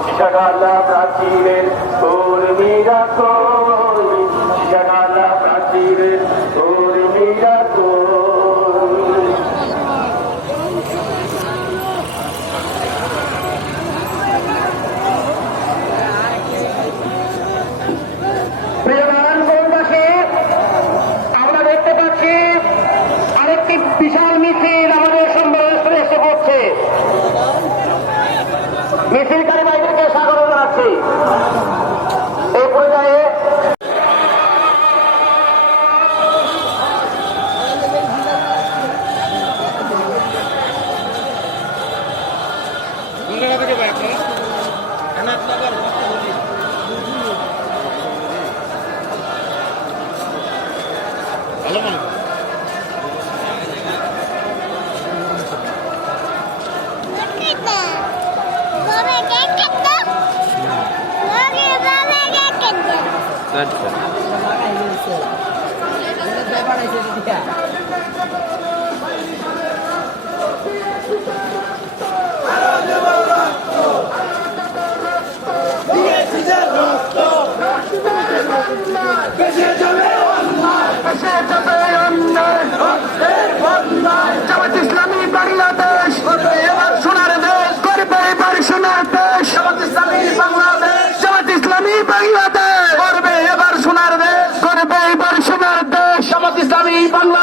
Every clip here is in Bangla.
শিশাগালা প্রাচীরের কর্মীরা কই শিশাগালা প্রাচীরের কর্মীরা কোন জায়গা থেকে ভাই আপনারা এনাথনগর ভালো মানুষ। That's it. পরিবার দেশ। জামাত ইসলামী বাংলা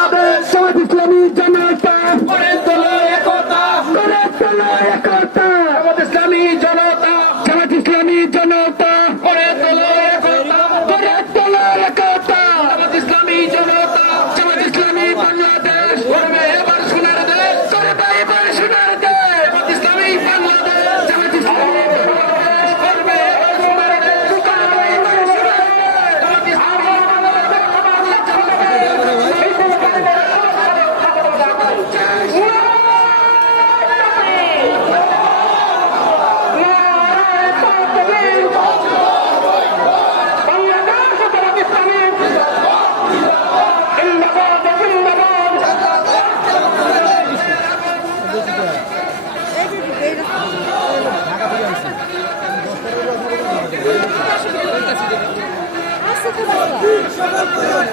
সকল